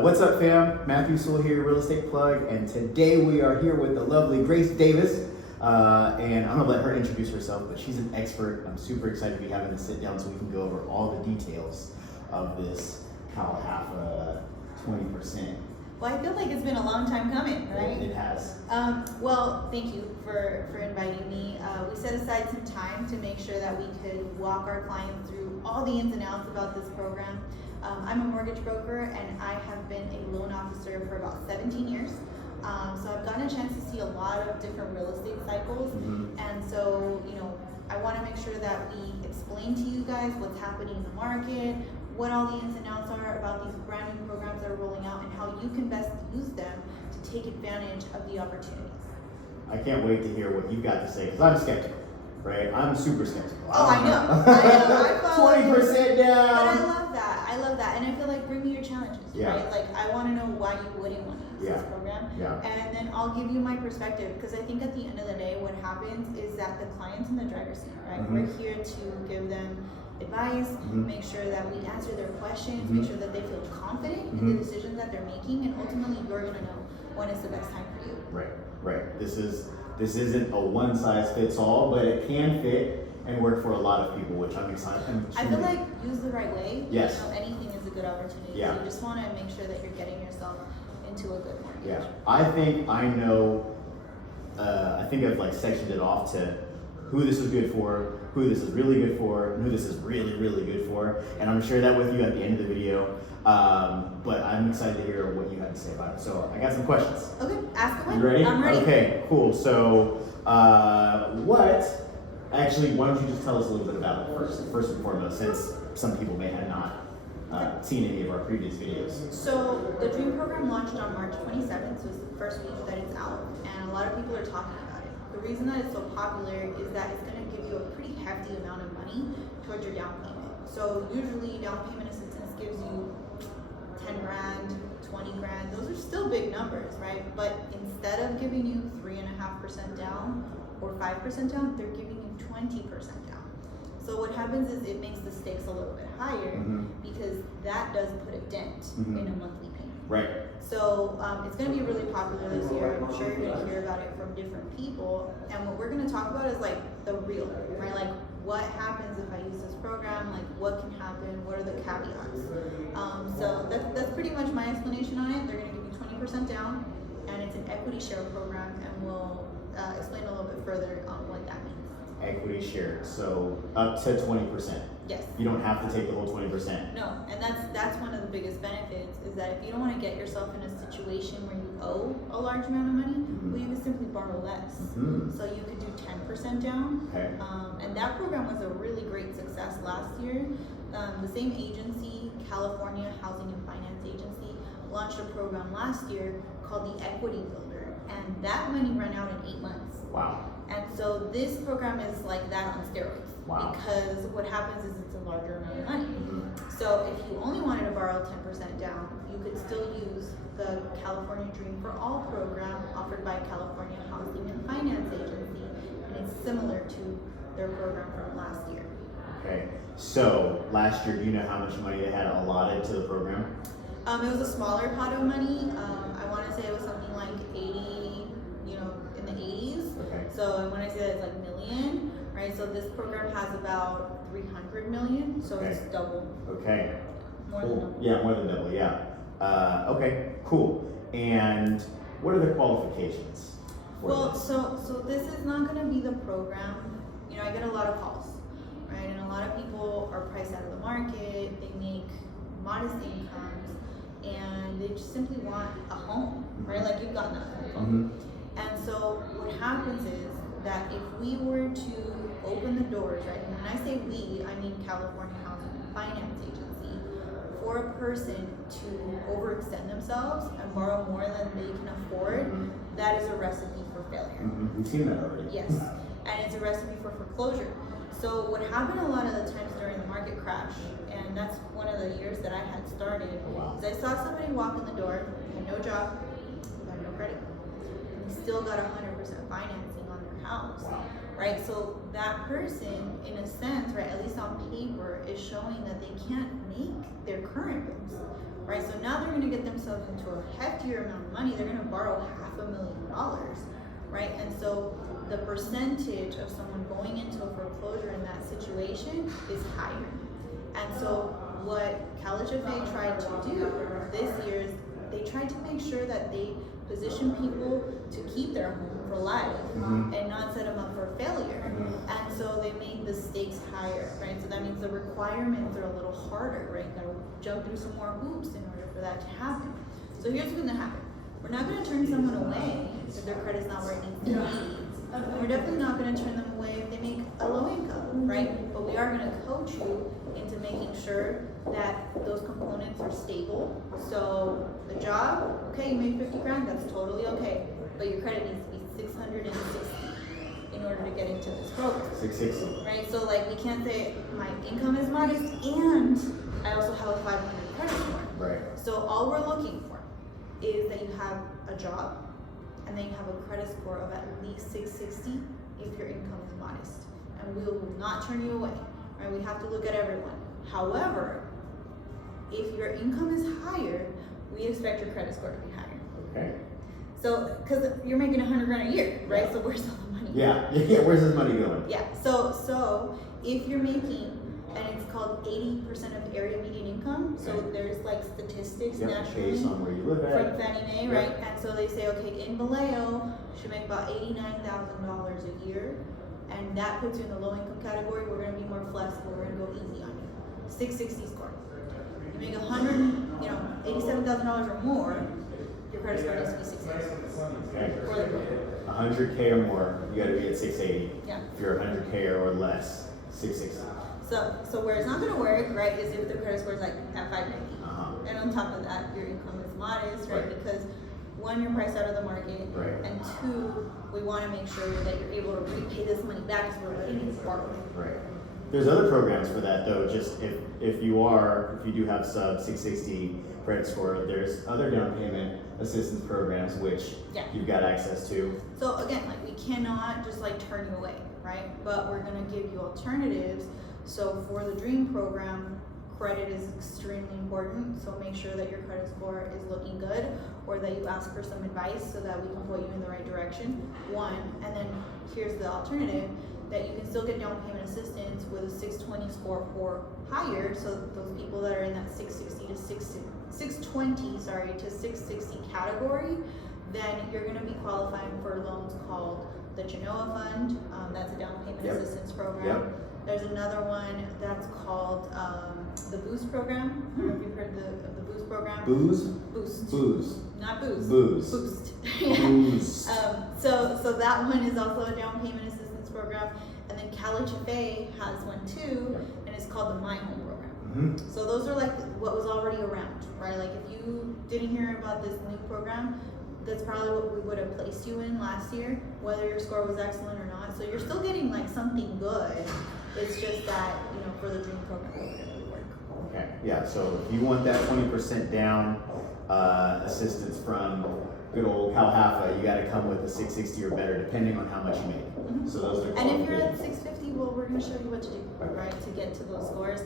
What's up, fam? Matthew Sewell here, Real Estate Plug, and today we are here with the lovely Grace Davis. And I'm gonna let her introduce herself, but she's an expert. I'm super excited to be having this sit down so we can go over all the details of this CalHFA 20%. Well, I feel like it's been a long time coming, right? It has. Well, thank you for inviting me. We set aside some time to make sure that we could walk our clients through all the ins and outs about this program. I'm a mortgage broker and I have been a loan officer for about 17 years. So I've gotten a chance to see a lot of different real estate cycles. And so, I want to make sure that we explain to you guys what's happening in the market, what all the ins and outs are about these brand new programs that are rolling out, and how you can best use them to take advantage of the opportunities. I can't wait to hear what you've got to say, because I'm skeptical, right? I'm super skeptical. Oh, I know. 20% down. But I love that. And I feel like bring me your challenges, right? Like, I want to know why you wouldn't want to use this program. And then I'll give you my perspective, because I think at the end of the day, what happens is that the client's in the driver's seat, right? We're here to give them advice, make sure that we answer their questions, make sure that they feel confident in the decisions that they're making, and ultimately you're going to know when it's the best time for you. Right. This isn't a one size fits all, but it can fit and work for a lot of people, which I'm excited. I feel like use the right way. Yes. Anything is a good opportunity. Yeah. So you just want to make sure that you're getting yourself into a good mortgage. Yeah. I think I've like sectioned it off to who this is good for, who this is really good for, and who this is really, really good for. And I'm gonna share that with you at the end of the video. But I'm excited to hear what you have to say about it. So I got some questions. Okay, ask away. You ready? I'm ready. Okay, cool. So why don't you just tell us a little bit about it first and foremost, since some people may have not seen any of our previous videos. So the Dream program launched on March 27th, so it's the first week that it's out, and a lot of people are talking about it. The reason that it's so popular is that it's going to give you a pretty hefty amount of money towards your down payment. So usually down payment assistance gives you 10 grand, 20 grand. Those are still big numbers, right? But instead of giving you 3.5% down or 5% down, they're giving you 20% down. So what happens is it makes the stakes a little bit higher because that does put a dent in a monthly payment. Right. So it's going to be really popular this year. I'm sure you're going to hear about it from different people. And what we're going to talk about is like the real, right? Like what happens if I use this program? Like what can happen? What are the caveats? So that's pretty much my explanation on it. They're going to give you 20% down, and it's an equity share program, and we'll explain a little bit further on what that means. Equity share, so up to 20%. Yes. You don't have to take the whole 20%. No, and that's one of the biggest benefits, is that if you don't want to get yourself in a situation where you owe a large amount of money, well, you can simply borrow less. So you could do 10% down. Okay. And that program was a really great success last year. The same agency, California Housing and Finance Agency, launched a program last year called the Equity Builder, and that money ran out in 8 months. Wow. And so this program is like that on steroids. Wow. Because what happens is it's a larger amount of money. So if you only wanted to borrow 10% down, you could still use the California Dream for All program offered by California Housing and Finance Agency, and it's similar to their program from last year. Okay. So last year, do you know how much money they had allotted to the program? It was a smaller pot of money. I want to say it was something like 80, in the 80s. Okay. So when I say that, it's like million, right? So this program has about 300 million, so it's double. Okay. More than double. Yeah, more than double, yeah. Okay, cool. And what are the qualifications for Well, this? so this is not going to be the program. I get a lot of calls, right? And a lot of people are priced out of the market. They make modest incomes, and they just simply want a home, right? Like you've gotten that home. And so what happens is that if we were to open the doors, right? And when I say we, I mean California Housing and Finance Agency, for a person to overextend themselves and borrow more than they can afford, that is a recipe for failure. We've seen that already. Yes, and it's a recipe for foreclosure. So what happened a lot of the times during the market crash, and that's one of the years that I had started, is I saw somebody walk in the door, had no job, had no credit, and they still got 100% financing on their house. Right, so that person, in a sense, right, at least on paper, is showing that they can't make their current bills, right? So now they're gonna get themselves into a heftier amount of money. They're gonna borrow $500,000, right? And so the percentage of someone going into a foreclosure in that situation is higher. And so what CalHFA tried to do this year is they tried to make sure that they position people to keep their home for life and not set them up for failure. And so they made the stakes higher, right? So that means the requirements are a little harder, right? You gotta jump through some more hoops in order for that to happen. So here's what's gonna happen. We're not gonna turn someone away if their credit's not where it needs to be. We're definitely not gonna turn them away if they make a low income, right? But we are gonna coach you into making sure that those components are stable. So the job, okay, you made 50 grand, that's totally okay. But your credit needs to be 660 in order to get into this program. 660. Right? So like we can't say my income is modest and I also have a 500 credit score. Right. So all we're looking for is that you have a job and then you have a credit score of at least 660 if your income is modest. And we will not turn you away. Right? We have to look at everyone. However, if your income is higher, we expect your credit score to be higher. Okay. So, because you're making 100 grand a year, right? So where's all the money? Yeah. Where's this money going? Yeah. So if you're making, and it's called 80% of area median income. So there's like statistics nationally based on where you live at. From Fannie Mae, right? And so they say, okay, in Vallejo, should make about $89,000 a year. And that puts you in the low income category. We're gonna be more flexible. We're gonna go easy on you. 660 score. You make $87,000 or more, your credit score needs to be 660. Okay. 100K or more, you gotta be at 680. Yeah. If you're 100K or less, 660. So where it's not gonna work, right, is if the credit score is like at 590. And on top of that, your income is modest, right? Because one, you're priced out of the market, and two, we want to make sure that you're able to repay this money back because we're letting you borrow. Right. There's other programs for that though. Just if you do have sub 660 credit score, there's other down payment assistance programs which you've got access to. So again, like we cannot just like turn you away, right? But we're gonna give you alternatives. So for the Dream program, credit is extremely important, so make sure that your credit score is looking good or that you ask for some advice so that we can point you in the right direction, one. And then here's the alternative, that you can still get down payment assistance with a 620 score or higher, so those people that are in that 620 to 660 category, then you're going to be qualifying for loans called the Genoa Fund, that's a down payment assistance program. There's another one that's called the Boost program. I don't know if you've heard of the Boost program. Boost. Not booze. Boost. Boost. So that one is also a down payment assistance program. And then CalHFA has one too, and it's called the My Home program. So those are like what was already around, right? Like if you didn't hear about this new program, that's probably what we would have placed you in last year, whether your score was excellent or not. So you're still getting like something good. It's just that, for the Dream program, it wouldn't really work. Okay, yeah, so if you want that 20% down assistance from good old CalHFA, you gotta come with a 660 or better, depending on how much you make. So those are. And if you're at 650, well, we're gonna show you what to do, right, to get to those scores.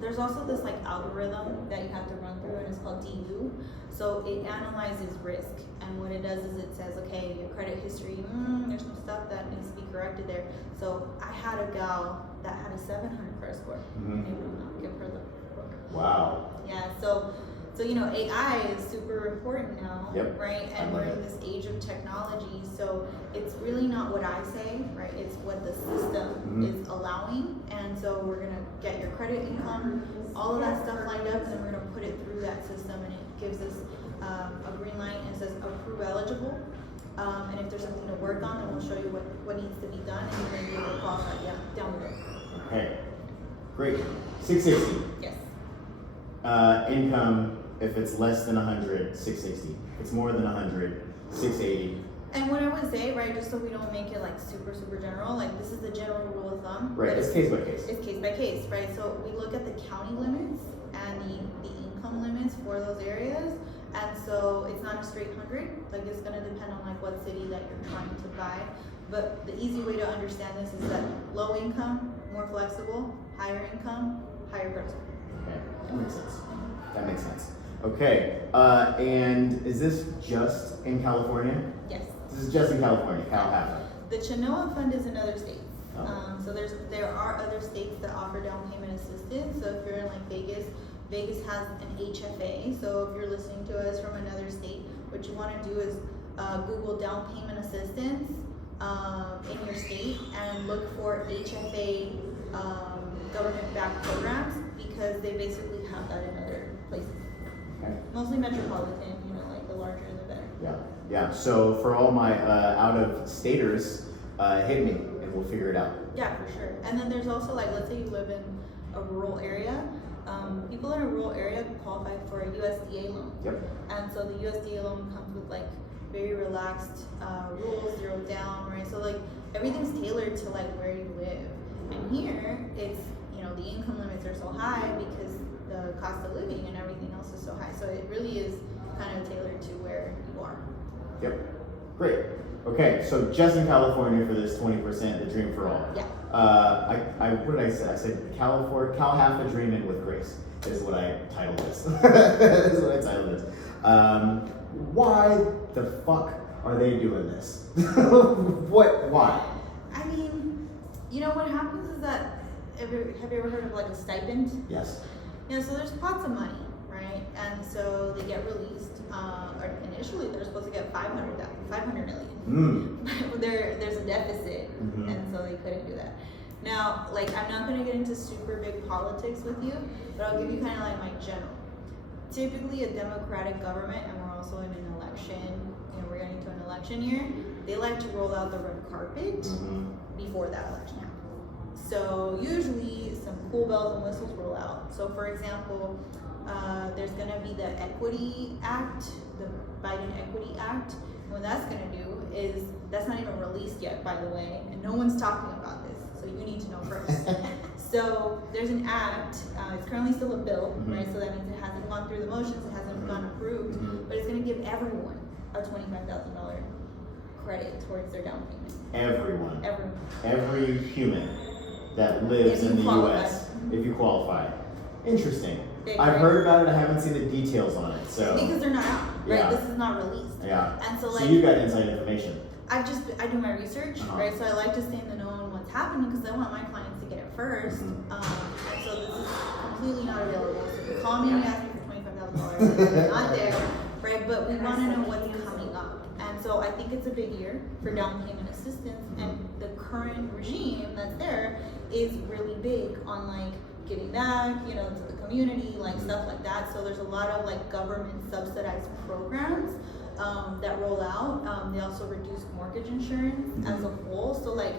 There's also this like algorithm that you have to run through, and it's called DU. So it analyzes risk, and what it does is it says, okay, your credit history, there's some stuff that needs to be corrected there. So I had a gal that had a 700 credit score, and it would not give her the program. Wow. Yeah, so AI is super important now, right? And we're in this age of technology, so it's really not what I say, right? It's what the system is allowing. And so we're gonna get your credit, income, all of that stuff lined up, and we're gonna put it through that system, and it gives us a green light and it says approve eligible. And if there's something to work on, then we'll show you what needs to be done, and you're gonna be able to qualify down the road. Okay, great. 660. Yes. Income, if it's less than 100, 660. If it's more than 100, 680. And what I would say, right, just so we don't make it like super, super general, like this is the general rule of thumb. Right, it's case by case. It's case by case, right? So we look at the county limits and the income limits for those areas. And so it's not a straight 100, like it's gonna depend on like what city that you're trying to buy. But the easy way to understand this is that low income, more flexible, higher income, higher credit score. Okay, that makes sense. That makes sense. Okay, and is this just in California? Yes. This is just in California, CalHFA. The Chenoa Fund is in other states. Oh. So there are other states that offer down payment assistance. So if you're in like Vegas, Vegas has an HFA. So if you're listening to us from another state, what you want to do is Google down payment assistance in your state and look for HFA government-backed programs, because they basically have that in other places. Okay. Mostly metropolitan, you know, like the larger the better. Yeah, yeah. So for all my out-of-staters, hit me and we'll figure it out. Yeah, for sure. And then there's also like, let's say you live in a rural area. People in a rural area qualify for a USDA loan. Yep. And so the USDA loan comes with like very relaxed rules, zero down, right? So like everything's tailored to like where you live. And here, it's, you know, the income limits are so high because the cost of living and everything else is so high. So it really is kind of tailored to where you are. Yep. Great. Okay, so just in California for this 20%, the Dream for All. Yeah. What did I say? I said CalHFA Dreamin with Grace is what I titled this. Why the fuck are they doing this? Why? I mean, you know what happens is that, have you ever heard of like a stipend? Yes. Yeah, so there's pots of money, right? And so they get released. Or initially they're supposed to get 500 million. But there's a deficit, and so they couldn't do that. Now, like, I'm not gonna get into super big politics with you, but I'll give you kind of like my general. Typically, a democratic government, and we're also in an election, you know, we're getting into an election year, they like to roll out the red carpet before that election happens. So usually some cool bells and whistles roll out. So for example, there's gonna be the Equity Act, the Biden Equity Act. And what that's gonna do is, that's not even released yet, by the way, and no one's talking about this, so you need to know first. So there's an act, it's currently still a bill, right? So that means it hasn't gone through the motions, it hasn't gone approved, but it's gonna give everyone a $25,000 credit towards their down payment. Everyone. Everyone. Every human that lives in the US, if you qualify. Interesting. Big, I've right? heard about it, I haven't seen the details on it, so. Because they're not out, right? Yeah. This is not released. Yeah. And so like, so you got inside information. I do my research, right? So I like to stay in the know on what's happening because I want my clients to get it first. And so this is completely not available. So if you call me and ask me for $25,000, it's not there, right? But we want to know what's coming up. And so I think it's a big year for down payment assistance, and the current regime that's there is really big on like giving back, you know, to the community, like stuff like that. So there's a lot of like government subsidized programs that roll out. They also reduce mortgage insurance as a whole. So like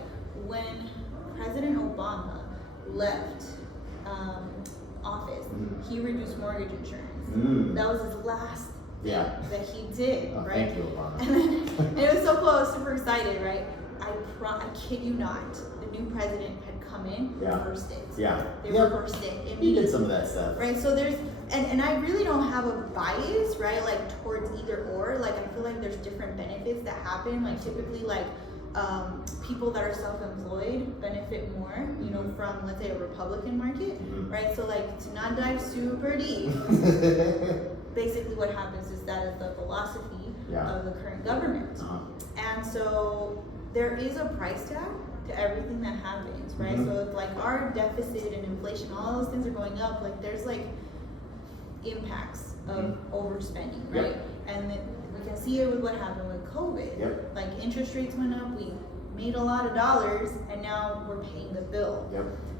when President Obama left office, he reduced mortgage insurance. That was his last thing that he did, right? Thank you, Obama. And it was so cool. I was super excited, right? I kid you not, the new president had come in, reversed it. Yeah. They reversed it. He did some of that stuff. Right, so there's, and I really don't have a bias, right, like towards either or. Like I feel like there's different benefits that happen. Like typically like people that are self-employed benefit more, you know, from let's say a Republican market, right? So like to not dive super deep, basically what happens is that is the philosophy of the current government. And so there is a price tag to everything that happens, right? So if like our deficit and inflation, all those things are going up, like there's like impacts of overspending, right? And then we can see it with what happened with COVID. Like interest rates went up, we made a lot of dollars, and now we're paying the bill.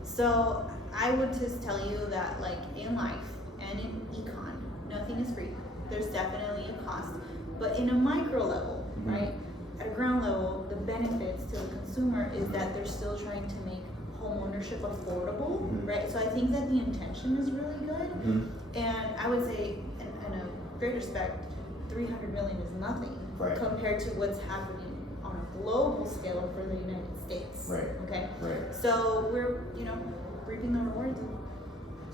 So I would just tell you that like in life and in econ, nothing is free. There's definitely a cost, but in a micro level, right? At a ground level, the benefits to the consumer is that they're still trying to make home ownership affordable, right? So I think that the intention is really good. And I would say, in a great respect, 300 million is nothing compared to what's happening on a global scale for the United States. Okay? So we're, you know, reaping the rewards of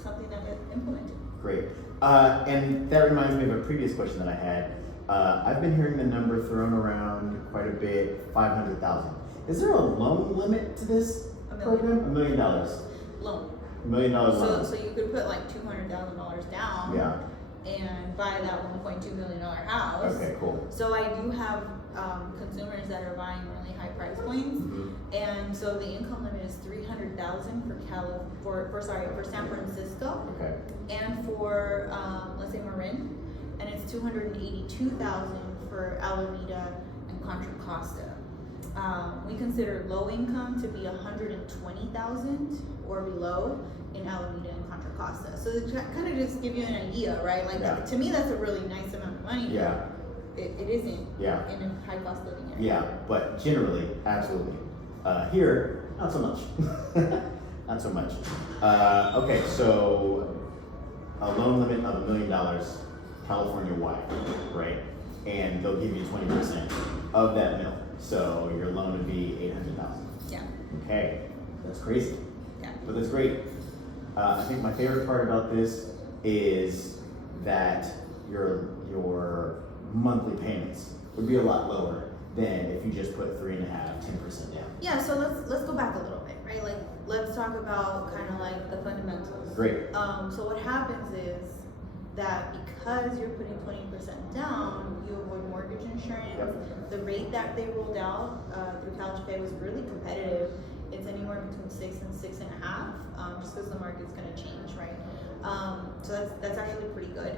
something that gets implemented. Great. And that reminds me of a previous question that I had. I've been hearing the number thrown around quite a bit, 500,000. Is there a loan limit to this program? $1 million. Loan. $1 million loan. So you could put like $200,000 down. and buy that $1.2 million house. Okay, cool. So I do have consumers that are buying really high price points, and so the income limit is $300,000 for San Francisco, Okay. and for let's say Marin, and it's $282,000 for Alameda and Contra Costa. We consider low income to be $120,000 or below in Alameda and Contra Costa. So to kind of just give you an idea, right? Like Yeah. to me, that's a really nice amount of money. Yeah. It isn't Yeah. in a high cost living area. Yeah, but generally, absolutely. Here, not so much. Not so much. Okay, so a loan limit of $1 million, California-wide, right? And they'll give you 20% of that mil. So your loan would be $800,000. Yeah. Okay, that's crazy. Yeah. But that's great. I think my favorite part about this is that your monthly payments would be a lot lower than if you just put 3.5%, 10% down. Yeah, so let's go back a little bit, right? Like let's talk about kind of like the fundamentals. Great. So what happens is that because you're putting 20% down, you avoid mortgage insurance. Yep. The rate that they rolled out through CalHFA was really competitive. It's anywhere between 6 and 6.5, just because the market's going to change, right? So that's actually pretty good.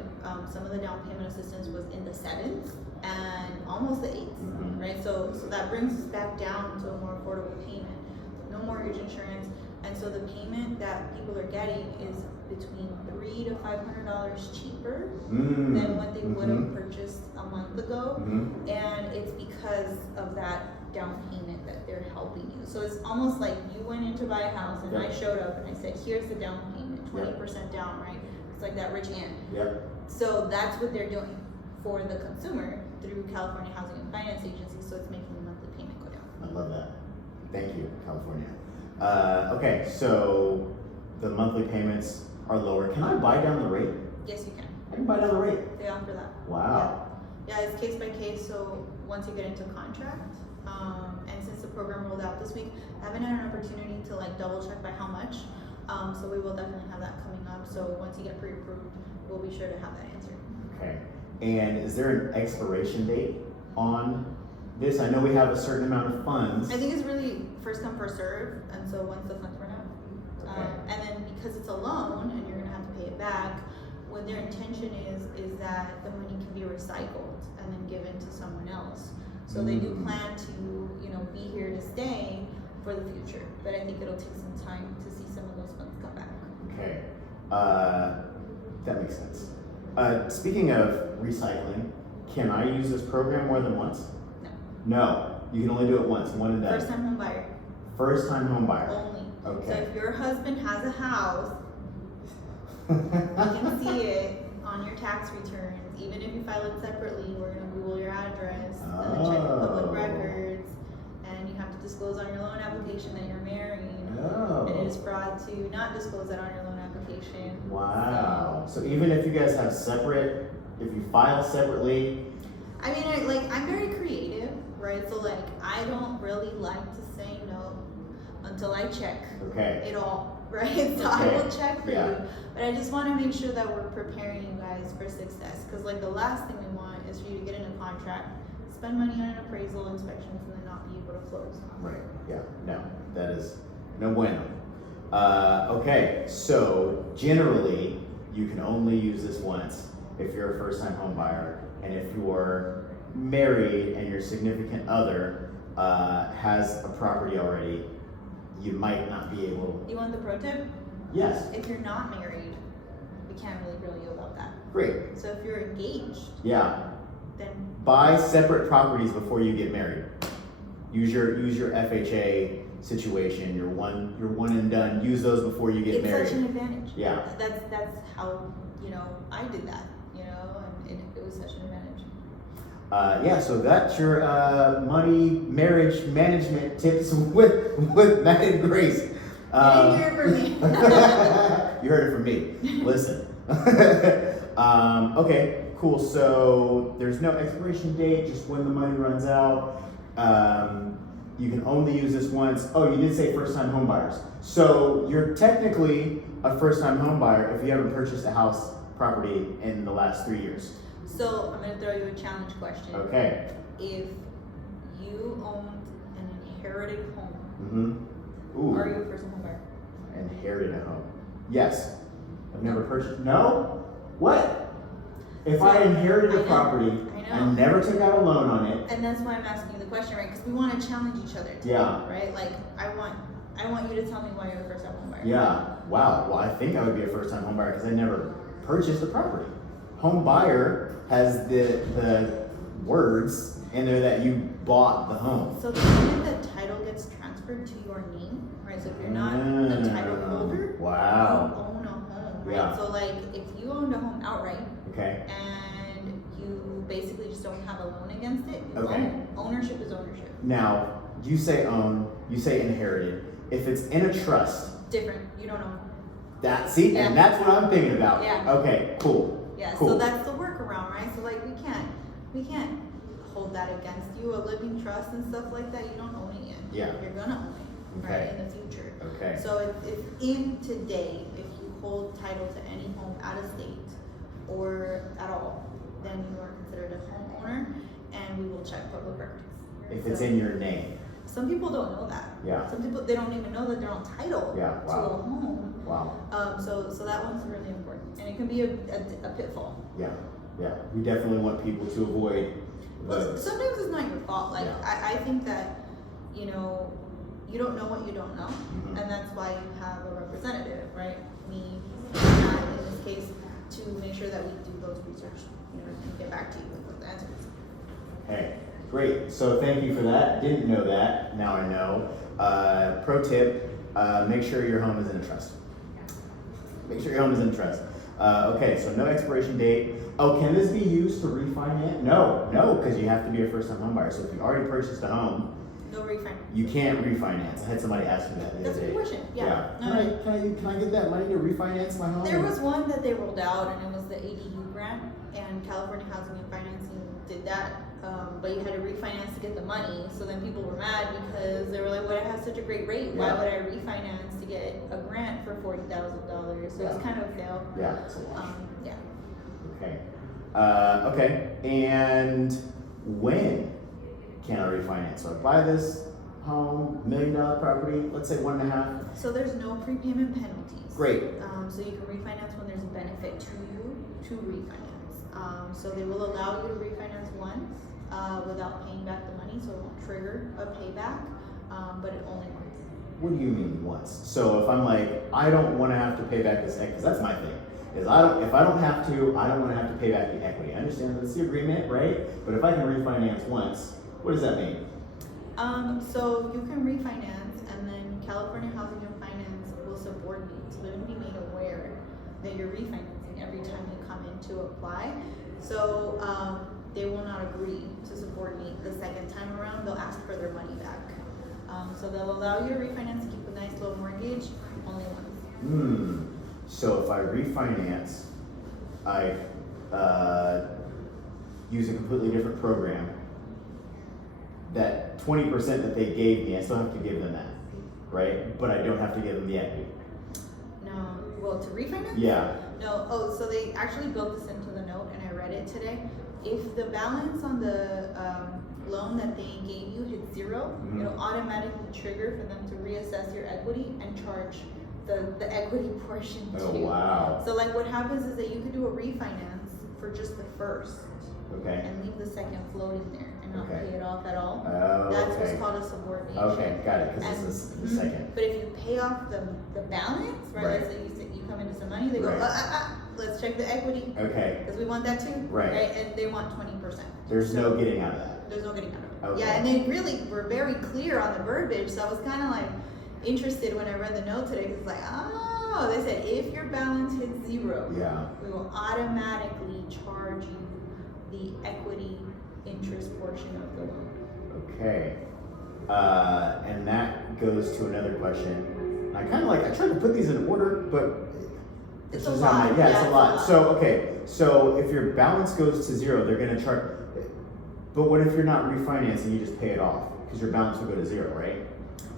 Some of the down payment assistance was in the 7s and almost the 8s, right? So that brings us back down to a more affordable payment. No mortgage insurance, and so the payment that people are getting is between $300 to $500 cheaper than what they would have purchased a month ago, and it's because of that down payment that they're helping you. So it's almost like you went in to buy a house and I showed up and I said, here's the down payment, 20% down, right? It's like that rich aunt. Yep. So that's what they're doing for the consumer through California Housing and Finance Agency, so it's making the monthly payment go down. I love that. Thank you, California. Okay, so the monthly payments are lower. Can I buy down the rate? Yes, you can. I can buy down the rate. They offer that. Wow. Yeah, it's case by case, so once you get into contract, and since the program rolled out this week, I haven't had an opportunity to like double check by how much, so we will definitely have that coming up. So once you get pre-approved, we'll be sure to have that answered. Okay. And is there an expiration date on this? I know we have a certain amount of funds. I think it's really first come, first serve, and so once the funds run out. Okay. And then because it's a loan and you're gonna have to pay it back, what their intention is that the money can be recycled and then given to someone else. So they do plan to, be here to stay for the future, but I think it'll take some time to see some of those funds come back. Okay. That makes sense. Speaking of recycling, can I use this program more than once? No. No. You can only do it once, one and done. First time home buyer. First time home buyer. Only. Okay. So if your husband has a house, you can see it on your tax returns. Even if you file it separately, we're going to Google your address and then check the public records, and you have to disclose on your loan application that you're married. Oh. And it is fraud to not disclose that on your loan application. Wow. So even if you guys have separate, if you file separately. I mean, I'm very creative, right? So I don't really like to say no until I check it all, right? So I will check for you, but I just want to make sure that we're preparing you guys for success, because the last thing we want is for you to get in a contract, spend money on an appraisal, inspections, and then not be able to close. Right. Yeah. No, that is no bueno. Okay. So generally, you can only use this once if you're a first-time home buyer, and if you're married and your significant other has a property already, you might not be able. You want the pro tip? Yes. If you're not married, we can't really grill you about that. Great. So if you're engaged, then then buy separate properties before you get married. Use your FHA situation. Your one and done. Use those before you get it's married. such an advantage. Yeah. That's how I did that. And it was such an advantage. So that's your money marriage management tips with Matt and Grace. You didn't hear it from me. You heard it from me. Listen. Okay, cool. So there's no expiration date, just when the money runs out. You can only use this once. Oh, you did say first-time home buyers. So you're technically a first-time home buyer if you haven't purchased a house property in the last 3 years? So I'm gonna throw you a challenge question. Okay. If you owned an inherited home, Ooh. are you a first home buyer? Inherited a home. Yes. I've never purchased. No? What? If I inherited a property and never took out a loan on it. And that's why I'm asking you the question, right? Because we want to challenge each other today, Yeah. right? Like I want you to tell me why you're a first time home buyer. Yeah. Wow. Well, I think I would be a first time home buyer because I never purchased a property. Home buyer has the words in there that you bought the home. So the moment that title gets transferred to your name, right? So if you're not the title holder, wow. you own a home, right? Yeah. So like if you owned a home outright, okay, and you basically just don't have a loan against it, okay, ownership is ownership. Now you say own, you say inherited. If it's in a trust, Different. You don't own. that see, and that's what I'm thinking about. Yeah. Okay. Cool. Yeah. Cool. So that's the workaround, right? So like we can't hold that against you. A living trust and stuff like that, you don't own it yet. Yeah. You're gonna own it, Okay. right, in the future. Okay. So if in today, if you hold title to any home out of state or at all, then you are considered a homeowner, and we will check public records. If it's So in your name. some people don't know that. Yeah. Some people, they don't even know that they're on title Yeah, to wow. a home. Wow. So that one's really important, and it can be a pitfall. Yeah. Yeah. We definitely want people to avoid Well, those. sometimes it's not your fault. Like Yeah. I think that, you know, you don't know what you don't know, and that's why you have a representative, right? Me, Matt, in this case, to make sure that we do those research, you know, and get back to you with those answers. Hey, great. So thank you for that. Didn't know that. Now I know. Pro tip: make sure your home is in a trust. Make sure your home is in a trust. Okay, so no expiration date. Oh, can this be used to refinance? No, because you have to be a first-time home buyer. So if you already purchased a home, No refund. you can't refinance. I had somebody ask me that the That's other a day. good question. Yeah. No, Can I get that money to refinance my home? There was one that they rolled out, and it was the ADU grant, and California Housing and Financing did that, but you had to refinance to get the money. So then people were mad because they were like, "Well, it has such a great rate. Why Yeah. would I refinance to get a grant for $40,000?" So Yeah. it's kind of a fail. Yeah, it's a lot. Yeah. Okay. Okay. And when can I refinance? So I buy this home, $1 million property, let's say 1.5. So there's no prepayment penalties. Great. So you can refinance when there's a benefit to you to refinance. So they will allow you to refinance once without paying back the money, so it won't trigger a payback, but it only once. What do you mean once? So if I'm like, I don't want to have to pay back this equity, because that's my thing. If I don't have to, I don't want to have to pay back the equity. I understand that's the agreement, right? But if I can refinance once, what does that mean? So you can refinance, and then California Housing and Finance will subordinate. So they're going to be made aware that you're refinancing every time you come in to apply. So they will not agree to subordinate the second time around. They'll ask for their money back. So they'll allow you to refinance, keep a nice low mortgage, only once. So if I refinance, I use a completely different program. That 20% that they gave me, I still have to give them that, right? But I don't have to give them the equity. No, well, to refinance? Yeah. No, so they actually built this into the note, and I read it today. If the balance on the loan that they gave you hits 0, it'll automatically trigger for them to reassess your equity and charge the equity portion too. Oh, wow. So like what happens is that you could do a refinance for just the first. Okay. And leave the second floating there and not Okay. pay it off at all. Oh, That's okay. what's called a subordination. Okay, got it, because this is the second. But if you pay off the balance, right? Right. Let's say you come into some money, they go, Right. let's check the equity. Okay. Because we want that too. Right. And they want 20%. There's no getting out of that. There's no getting out of it. Okay. Yeah, and they really were very clear on the verbiage, so I was kind of like interested when I read the note today, because it's like, they said if your balance hits 0, Yeah. we will automatically charge you the equity interest portion of the loan. Okay. And that goes to another question. I tried to put these in order, but It's this a is how lot. it's Yeah, a lot. So if your balance goes to 0, they're gonna charge. But what if you're not refinancing? You just pay it off because your balance will go to 0, right?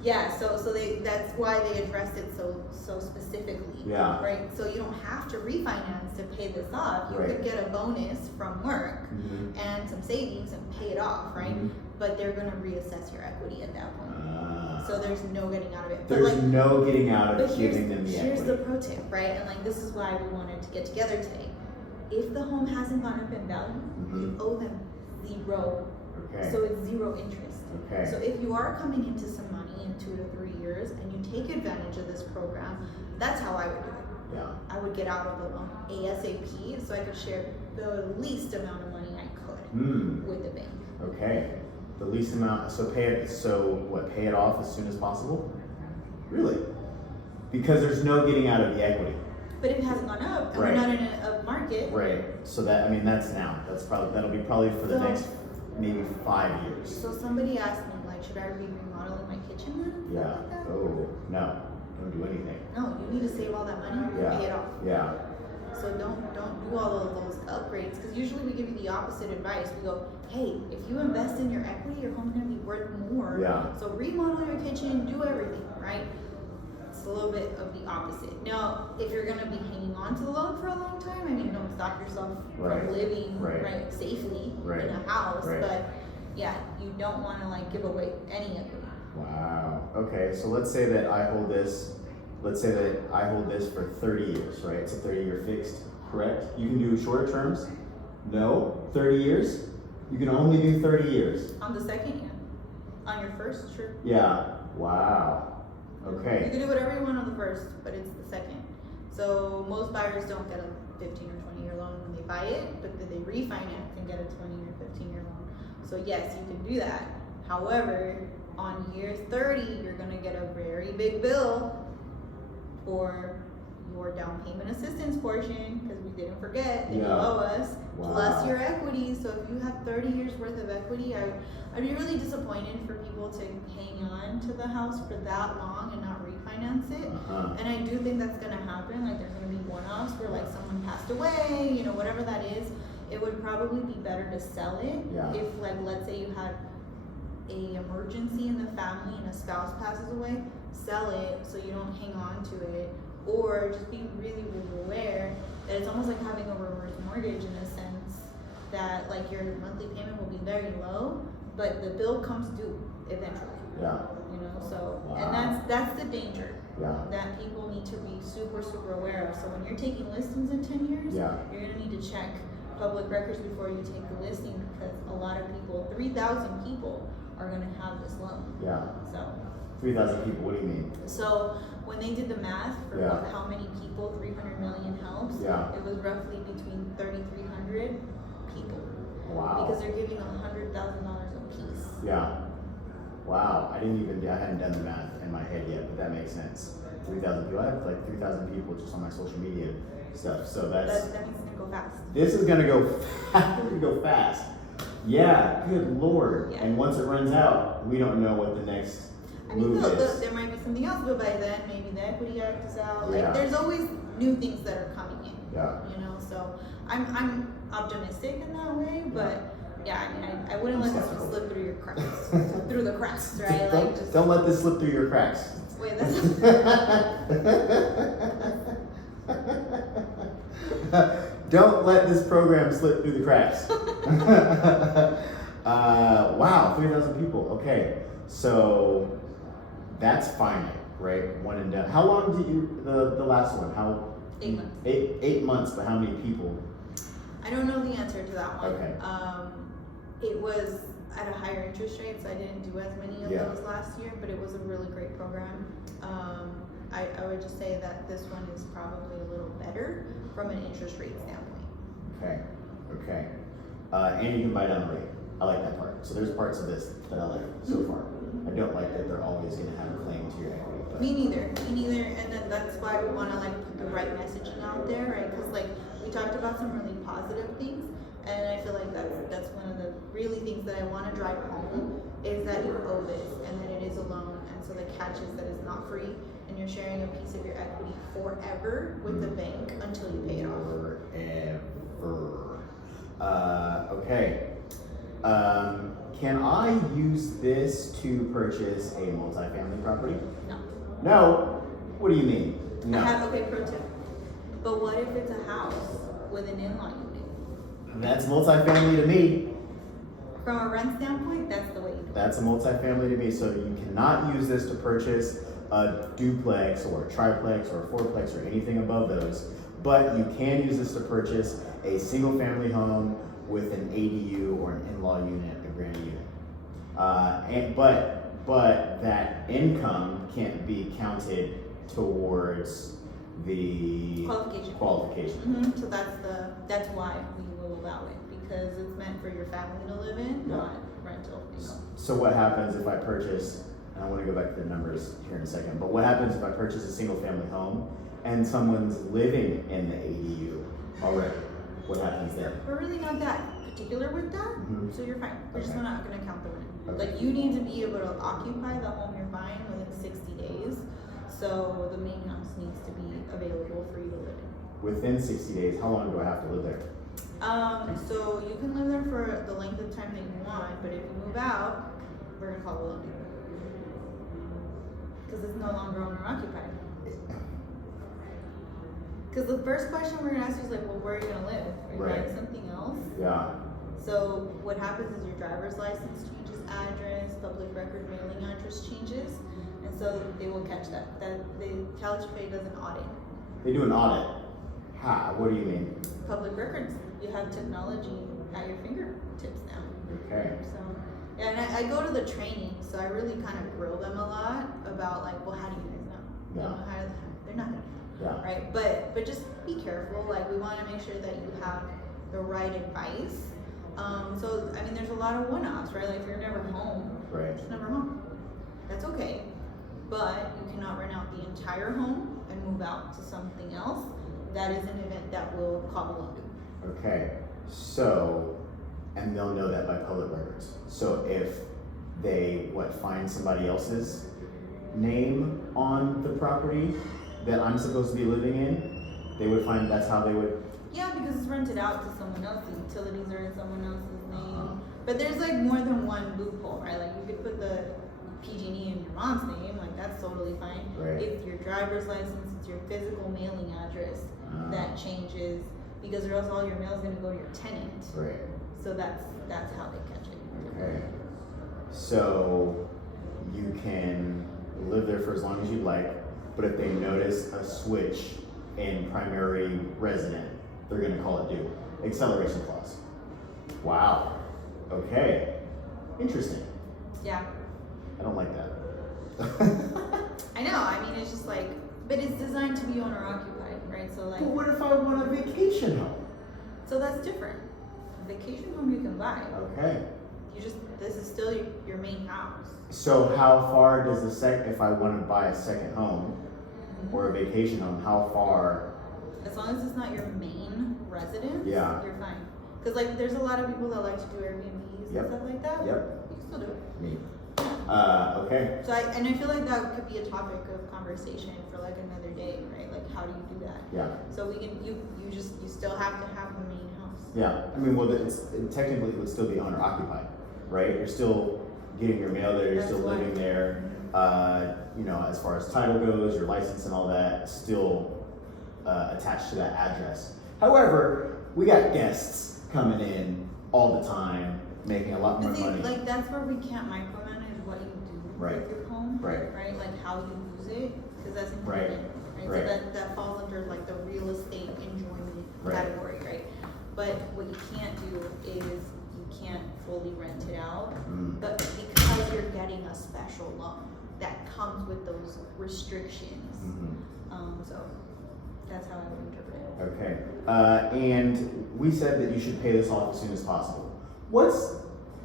Yeah, so that's why they addressed it so specifically. Yeah. Right. So you don't have to refinance to pay this off. You could get a bonus from work and some savings and pay it off, right? But they're gonna reassess your equity at that point. So there's no getting out of it. There's no getting out of giving them the equity. Here's the pro tip, right? And like this is why we wanted to get together today. If the home hasn't gone up in value, you owe them zero. Okay. So it's zero interest. Okay. So if you are coming into some money in 2 to 3 years and you take advantage of this program, that's how I would do it. Yeah. I would get out of the loan ASAP so I could share the least amount of money I could with the bank. Okay. The least amount. So pay it off as soon as possible? Really? Because there's no getting out of the equity. But if it hasn't gone up and we're not in a market. Right. So that'll be probably for the next maybe 5 years. So somebody asked me, like, should I be remodeling my kitchen then? Yeah. Oh, no. Don't do anything. No, you need to save all that money and pay it off. Yeah. So don't do all of those upgrades, because usually we give you the opposite advice. We go, hey, if you invest in your equity, your home's gonna be worth more. Yeah. So remodel your kitchen, do everything, right? It's a little bit of the opposite. Now, if you're gonna be hanging on to the loan for a long time, I mean, don't stop yourself from living safely in a house. But yeah, you don't want to like give away any equity. Wow. Okay. So let's say that I hold this. Let's say that I hold this for 30 years, right? It's a 30-year fixed, correct? You can do shorter terms. No, 30 years. You can only do 30 years. On the second, yeah. On your first, sure. Yeah. Wow. Okay. You can do whatever you want on the first, but it's the second. So most buyers don't get a 15 or 20-year loan when they buy it, but then they refinance and get a 20 or 15-year loan. So yes, you can do that. However, on year 30, you're gonna get a very big bill for your down payment assistance portion, because we didn't forget that you owe us, plus your equity. So if you have 30 years worth of equity, I'd be really disappointed for people to hang on to the house for that long and not refinance it. And I do think that's gonna happen. Like there's gonna be one-offs where like someone passed away, you know, whatever that is. It would probably be better to sell it if, like, let's say you had a emergency in the family and a spouse passes away. Sell it so you don't hang on to it, or just be really, really aware that it's almost like having a reverse mortgage in a sense that like your monthly payment will be very low, but the bill comes due eventually. Yeah. You know, so and that's the danger that people need to be super, super aware of. So when you're taking listings in 10 years, you're gonna need to check public records before you take the listing, because a lot of people, 3,000 people, are gonna have this loan. Yeah. So. 3,000 people, what do you mean? So when they did the math for how many people 300 million helps, it was roughly between 3,300 people. Wow. Because they're giving $100,000 a piece. Yeah. Wow. I hadn't done the math in my head yet, but that makes sense. 3,000 people. I have like 3,000 people just on my social media stuff. So that means it's gonna go fast. This is gonna go fast. Yeah. Good Lord. Yeah. And once it runs out, we don't know what the next. There might be something else, but by then maybe the Equity Act is out. Like there's always new things that are coming in. Yeah. You know, so I'm optimistic in that way, but I mean I wouldn't let this one slip through your cracks. Through the cracks, right? Don't let this slip through your cracks. Wait, that's Don't let this program slip through the cracks. Wow, 3,000 people. Okay, so that's finite, right? One and done. How long did you the last one? 8 months. 8 months, but how many people? I don't know the answer to that one. Okay. It was at a higher interest rate, so I didn't do as many of those last year, but it was a really great program. I would just say that this one is probably a little better from an interest rate standpoint. Okay. And you can buy down the rate. I like that part. So there's parts of this that I like so far. I don't like that they're always going to have a claim to your equity. But. Me neither. And then that's why we want to like put the right messaging out there, right? Because like we talked about some really positive things, and I feel like that's one of the really things that I want to drive home is that you owe this and that it is a loan, and so the catch is that it's not free, and you're sharing a piece of your equity forever with the bank until you pay it off. Forever. Okay. Can I use this to purchase a multifamily property? No. No? What do you mean? No. Okay, pro tip. But what if it's a house with an in-law unit? That's multifamily to me. From a rent standpoint, that's the way you do it. That's a multifamily to me. So you cannot use this to purchase a duplex or a triplex or a fourplex or anything above those. But you can use this to purchase a single family home with an ADU or an in-law unit, a granny unit. But that income can't be counted towards the qualification. So that's why we will allow it, because it's meant for your family to live in, not rental income. So what happens if I purchase, and I want to go back to the numbers here in a second, but what happens if I purchase a single family home and someone's living in the ADU already? What happens there? We're really not that particular with that, so you're fine. We're just not going to count the rent. Okay. Like, you need to be able to occupy the home you're buying within 60 days, so the main house needs to be available for you to live in. Within 60 days, how long do I have to live there? So you can live there for the length of time that you want, but if you move out, we're going to call it loan. Because it's no longer owner occupied. Because the first question we're gonna ask you is like, well, where are you gonna live? Are you buying something else? Yeah. So what happens is your driver's license changes address, public record mailing address changes, and so they will catch that. That the CalHFA does an audit. They do an audit. What do you mean? Public records. You have technology at your fingertips now. Okay. So yeah, and I go to the training, so I really kind of grill them a lot about like, well, how do you guys know? Yeah. You know, they're not gonna know. Yeah. Right, but just be careful. Like, we want to make sure that you have the right advice. So I mean, there's a lot of one-offs, right? Like, if you're never home, Right. just never home. That's okay, but you cannot rent out the entire home and move out to something else. That is an event that will call a loan. Okay. So, and they'll know that by public records. So if they find somebody else's name on the property that I'm supposed to be living in, they would find that's how they would. Yeah, because it's rented out to someone else. The utilities are in someone else's name. But there's like more than one loophole, right? Like, you could put the PG&E in your mom's name, like that's totally fine. Right. If your driver's license, it's your physical mailing address that changes, because or else all your mail is going to go to your tenant. Right. So that's how they catch it. Okay. So you can live there for as long as you'd like, but if they notice a switch in primary resident, they're going to call it due. Acceleration clause. Wow. Okay. Interesting. Yeah. I don't like that. I know. I mean, it's just like, but it's designed to be owner occupied, right? So like. But what if I want a vacation home? So that's different. Vacation home you can buy. Okay. This is still your main house. So how far does if I want to buy a second home or a vacation home, how far? As long as it's not your main residence, Yeah. you're fine. Because like, there's a lot of people that like to do Airbnbs and stuff like that. Yep. You can still do it. Me. Okay. So I feel like that could be a topic of conversation for like another day, right? Like, how do you do that? Yeah. So we can you still have to have the main house. Yeah. I mean, well, technically it would still be owner occupied, right? You're still getting your mail there. You're still living there. As far as title goes, your license and all that still attached to that address. However, we got guests coming in all the time, making a lot more money. Like, that's where we can't micromanage what you do with your home, right? Like how you use it, because that's important, right? So that falls under like the real estate enjoyment category, right? But what you can't do is you can't fully rent it out, but because you're getting a special loan that comes with those restrictions, so that's how I would interpret it. Okay, and we said that you should pay this off as soon as possible.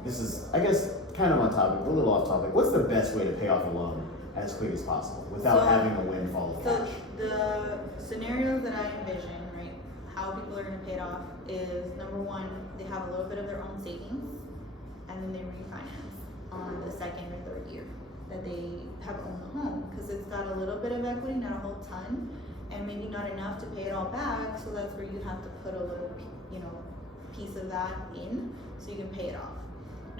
This is, I guess, kind of on topic, a little off topic. What's the best way to pay off a loan as quick as possible without having a windfall of cash? So the scenarios that I envision, right, how people are going to pay it off is, number one, they have a little bit of their own savings, and then they refinance on the second or third year that they have owned the home, because it's got a little bit of equity, not a whole ton, and maybe not enough to pay it all back. So that's where you have to put a little, piece of that in, so you can pay it off.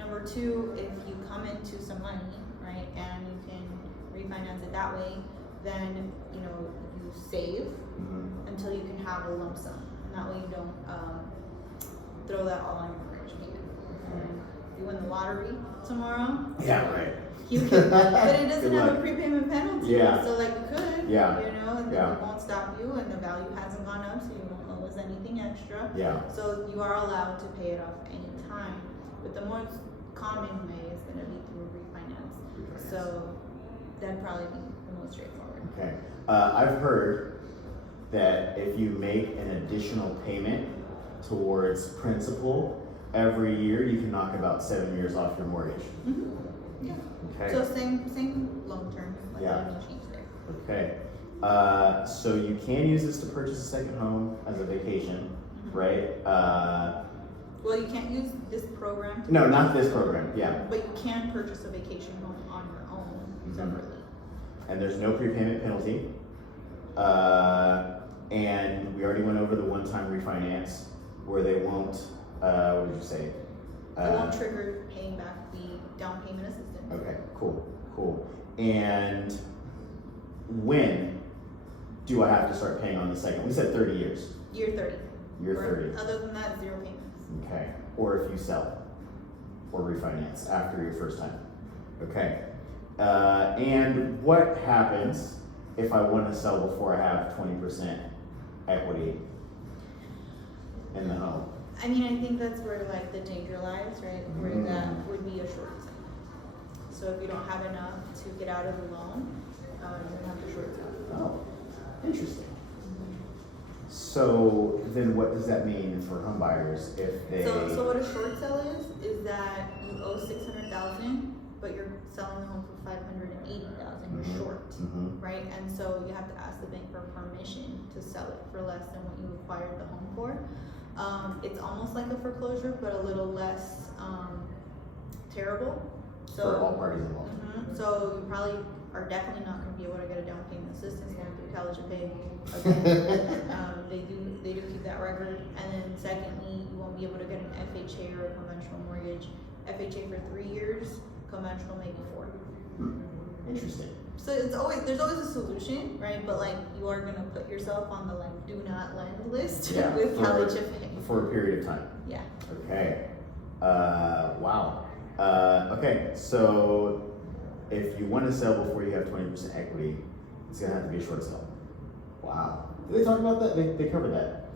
number two, if you come into some money, right, and you can refinance it that way, then you save until you can have a lump sum, and that way you don't throw that all on your mortgage payment. If you win the lottery tomorrow, Yeah, right. you can, but it doesn't Good have luck. a prepayment penalty. Yeah. So like you could, Yeah. and Yeah. it won't stop you, and the value hasn't gone up, so you won't owe us anything extra. Yeah. So you are allowed to pay it off any time, but the most common way is going to be through refinance. So that'd probably be the most straightforward. Okay. I've heard that if you make an additional payment towards principal every year, you can knock about 7 years off your mortgage. Yeah. Okay. So same loan term, like Yeah. no change there. Okay. So you can use this to purchase a second home as a vacation, right? Well, you can't use this program. No, not this program. Yeah. But you can purchase a vacation home on your own separately. And there's no prepayment penalty. And we already went over the one-time refinance where they won't, what did you say? It won't trigger paying back the down payment assistance. Okay, cool. And when do I have to start paying on the second? We said 30 years. Year 30. Year Or 30. Other than that, 0 payments. Okay. Or if you sell or refinance after your first time. Okay. And what happens if I want to sell before I have 20% equity in the home? I mean, I think that's where like the danger lies, right? Where that would be a short sale. So if you don't have enough to get out of the loan, you have to short sell. Oh, interesting. So then what does that mean for home buyers if they... So what a short sale is that you owe $600,000, but you're selling the home for $580,000. You're short, right? And so you have to ask the bank for permission to sell it for less than what you acquired the home for. It's almost like a foreclosure, but a little less terrible. So, for all parties involved. So you probably are definitely not going to be able to get a down payment assistance going through CalHFA. Again, they do keep that record. And then secondly, you won't be able to get an FHA or a conventional mortgage. FHA for 3 years, conventional maybe 4. Interesting. So there's always a solution, right? But like you are gonna put yourself on the like do not lend list with CalHFA for a period of time. Yeah. Okay. Wow. Okay. So if you want to sell before you have 20% equity, it's gonna have to be a short sale. Wow. Did they talk about that? They covered that.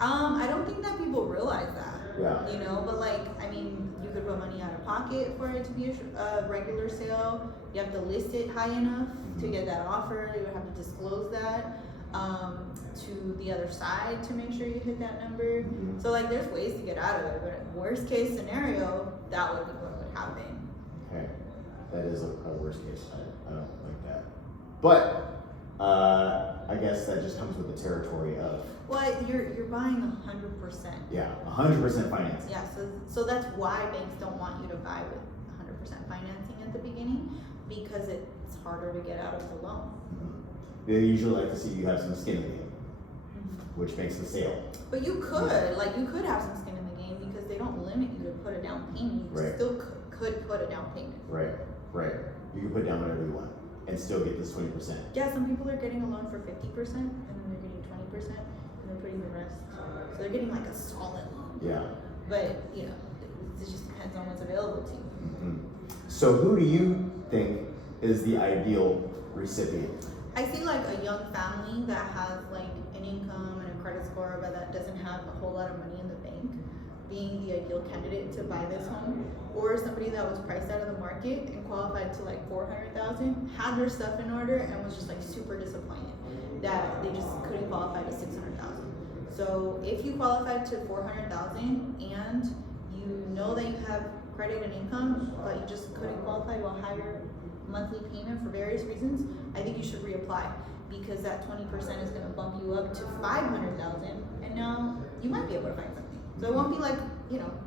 I don't think that people realize that. Yeah. But like, I mean, you could put money out of pocket for it to be a regular sale. You have to list it high enough to get that offer. You would have to disclose that to the other side to make sure you hit that number. So like, there's ways to get out of it. But in worst case scenario, that would be what would happen. Okay. That is a worst case. I don't like that. But I guess that just comes with the territory of. Well, you're buying 100%. Yeah, 100% financing. Yeah, so that's why banks don't want you to buy with 100% financing at the beginning, because it's harder to get out of the loan. They usually like to see you have some skin in the game, which makes the sale. But you could have some skin in the game because they don't limit you to put a down payment. You still could put a down payment. Right. You can put down whatever you want and still get this 20%. Yeah, some people are getting a loan for 50% and then they're getting 20% and they're putting the rest. So they're getting like a solid loan. Yeah. But it just depends on what's available to you. So who do you think is the ideal recipient? I see like a young family that has like an income and a credit score, but that doesn't have a whole lot of money in the bank, being the ideal candidate to buy this home, or somebody that was priced out of the market and qualified to like $400,000, had their stuff in order and was just like super disappointed that they just couldn't qualify to $600,000. So if you qualified to $400,000 and you know that you have credit and income, but you just couldn't qualify to a higher monthly payment for various reasons, I think you should reapply, because that 20% is going to bump you up to $500,000, and now you might be able to find something. So it won't be like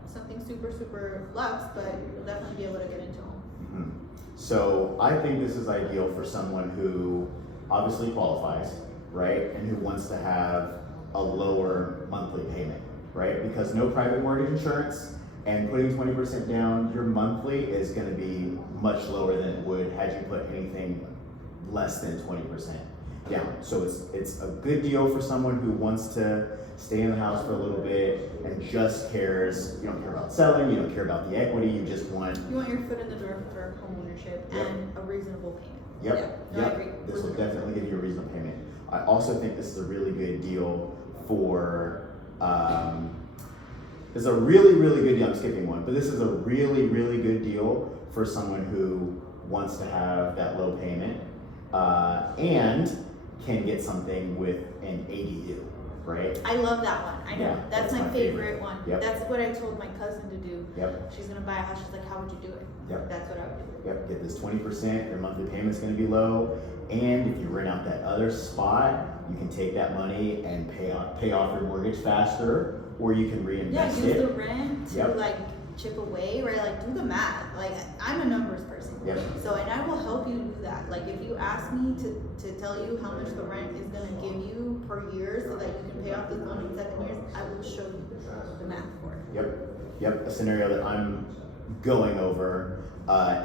something super luxe, but you'll definitely be able to get into them. So I think this is ideal for someone who obviously qualifies, right, and who wants to have a lower monthly payment, right? Because no private mortgage insurance And putting 20% down, your monthly is going to be much lower than it would had you put anything less than 20% down. So it's a good deal for someone who wants to stay in the house for a little bit and just cares. You don't care about selling, you don't care about the equity, you just want... You want your foot in the door for home ownership and a reasonable payment. Yep, Yeah, no, I agree. This will definitely give you a reasonable payment. I also think this is a really good deal for... this is a really, really good deal. I'm skipping one, but this is a really, really good deal for someone who wants to have that low payment and can get something with an ADU, right? I love that one. I know. Yeah, that's my favorite one. Yep. That's what I told my cousin to do. Yep. She's gonna buy a house. She's like, how would you do it? Yep. That's what I would do. Yep, get this 20%, your monthly payment's gonna be low, and if you rent out that other spot, you can take that money and pay off your mortgage faster, or you can reinvest use it. the rent to like chip away, right? Like do the math. Like I'm a numbers person. Yep. So and I will help you do that. Like if you ask me to tell you how much the rent is gonna give you per year so that you can pay off this loan in 7 years, I will show you the math for it. Yep. A scenario that I'm going over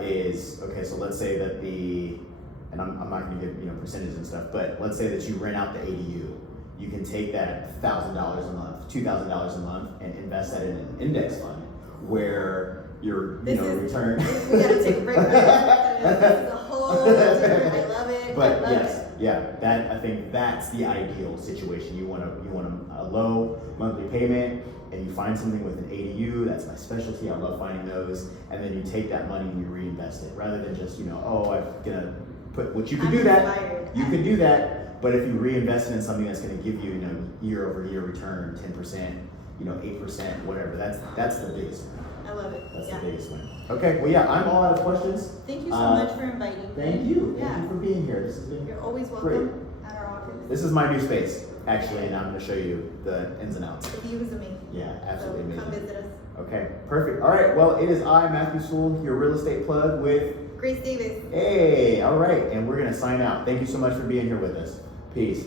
is, okay, so let's say that and I'm not gonna give percentages and stuff, but let's say that you rent out the ADU. You can take that $1,000 a month, $2,000 a month, and invest that in an index fund where your return. We gotta take a break. This is a whole different, I love it. But I love it. I think that's the ideal situation. You want a low monthly payment, and you find something with an ADU. That's my specialty. I love finding those. And then you take that money and you reinvest it, rather than just I'm gonna put. Which you can do that. Inspired. You can do that. But if you reinvest it in something that's going to give you, year over year return, 10%, 8%, whatever, that's the biggest one. I love it. That's the biggest one. Okay, well, I'm all out of questions. Thank you so much for inviting me. Thank you. Yeah. Thank you for being here. This has been You're always welcome great. at our office. This is my new space, actually, and I'm going to show you the ins and outs. The view is amazing. Yeah, absolutely so amazing. Come visit us. Okay, perfect. All right, well, it is I, Matthew Sewell, your real estate plug with Grace Davis. Hey, all right, and we're going to sign out. Thank you so much for being here with us. Peace.